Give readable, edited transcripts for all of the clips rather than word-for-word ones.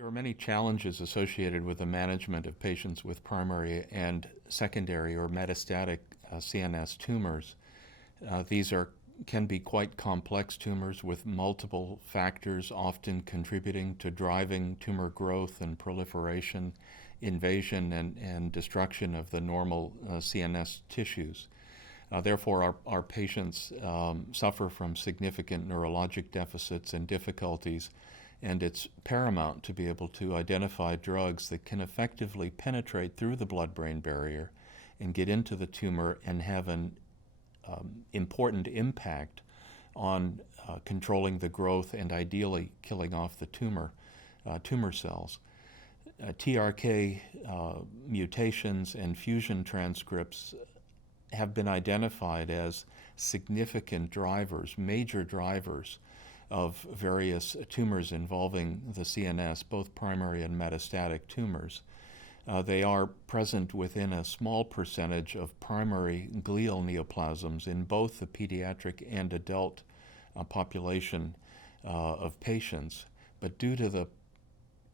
There are many challenges associated with the management of patients with primary and secondary or metastatic CNS tumors. Can be quite complex tumors with multiple factors often contributing to driving tumor growth and proliferation, invasion, and destruction of the normal CNS tissues. Therefore, our patients suffer from significant neurologic deficits and difficulties, and it's paramount to be able to identify drugs that can effectively penetrate through the blood-brain barrier and get into the tumor and have an important impact on controlling the growth and ideally killing off the tumor cells. TRK mutations and fusion transcripts have been identified as significant drivers, major drivers of various tumors involving the CNS, both primary and metastatic tumors. They are present within a small percentage of primary glial neoplasms in both the pediatric and adult population of patients. But due to the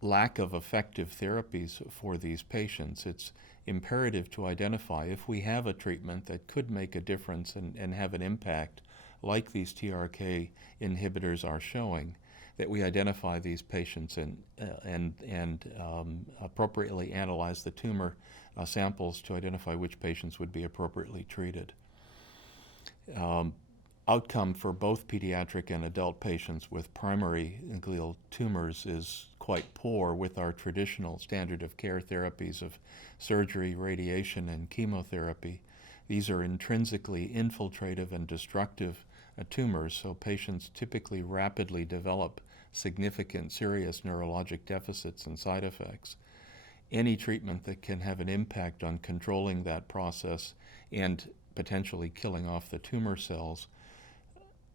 lack of effective therapies for these patients, it's imperative to identify if we have a treatment that could make a difference and have an impact like these TRK inhibitors are showing, that we identify these patients and appropriately analyze the tumor samples to identify which patients would be appropriately treated. Outcome for both pediatric and adult patients with primary glial tumors is quite poor with our traditional standard of care therapies of surgery, radiation, and chemotherapy. These are intrinsically infiltrative and destructive tumors, so patients typically rapidly develop significant serious neurologic deficits and side effects. Any treatment that can have an impact on controlling that process and potentially killing off the tumor cells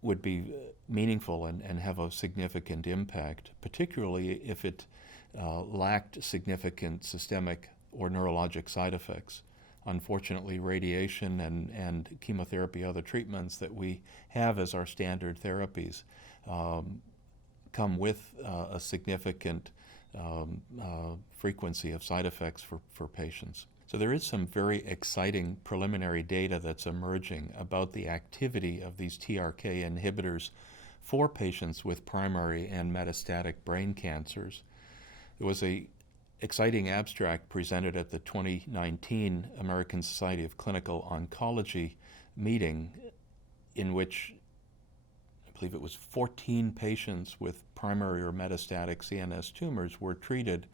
would be meaningful and have a significant impact, particularly if it lacked significant systemic or neurologic side effects. Unfortunately, radiation and chemotherapy, other treatments that we have as our standard therapies, come with a significant frequency of side effects for patients. So there is some very exciting preliminary data that's emerging about the activity of these TRK inhibitors for patients with primary and metastatic brain cancers. There was an exciting abstract presented at the 2019 American Society of Clinical Oncology meeting in which I believe it was 14 patients with primary or metastatic CNS tumors were treated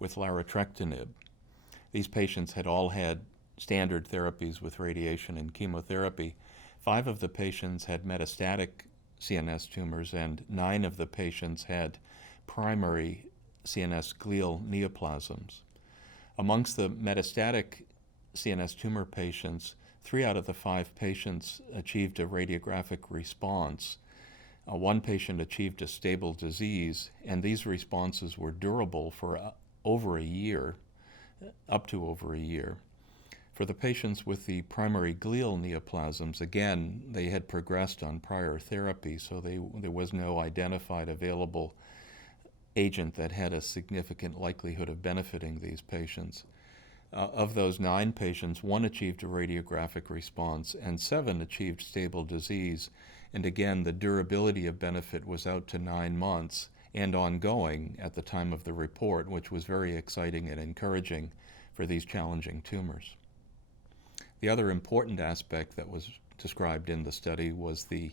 with larotrectinib. These patients had all had standard therapies with radiation and chemotherapy. 5 of the patients had metastatic CNS tumors, and 9 of the patients had primary CNS glial neoplasms. Amongst the metastatic CNS tumor patients, 3 out of the 5 patients achieved a radiographic response. 1 patient achieved a stable disease, and these responses were durable for over a year, up to over a year. For the patients with the primary glial neoplasms, again, they had progressed on prior therapy, so there was no identified available agent that had a significant likelihood of benefiting these patients. Of those 9 patients, 1 achieved a radiographic response and 7 achieved stable disease. And again, the durability of benefit was out to 9 months and ongoing at the time of the report, which was very exciting and encouraging for these challenging tumors. The other important aspect that was described in the study was the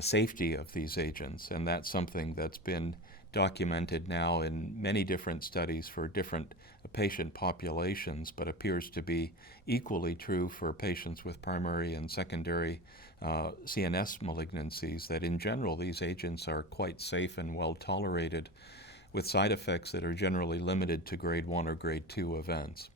safety of these agents, and that's something that's been documented now in many different studies for different patient populations, but appears to be equally true for patients with primary and secondary CNS malignancies, that in general these agents are quite safe and well tolerated, with side effects that are generally limited to grade 1 or grade 2 events.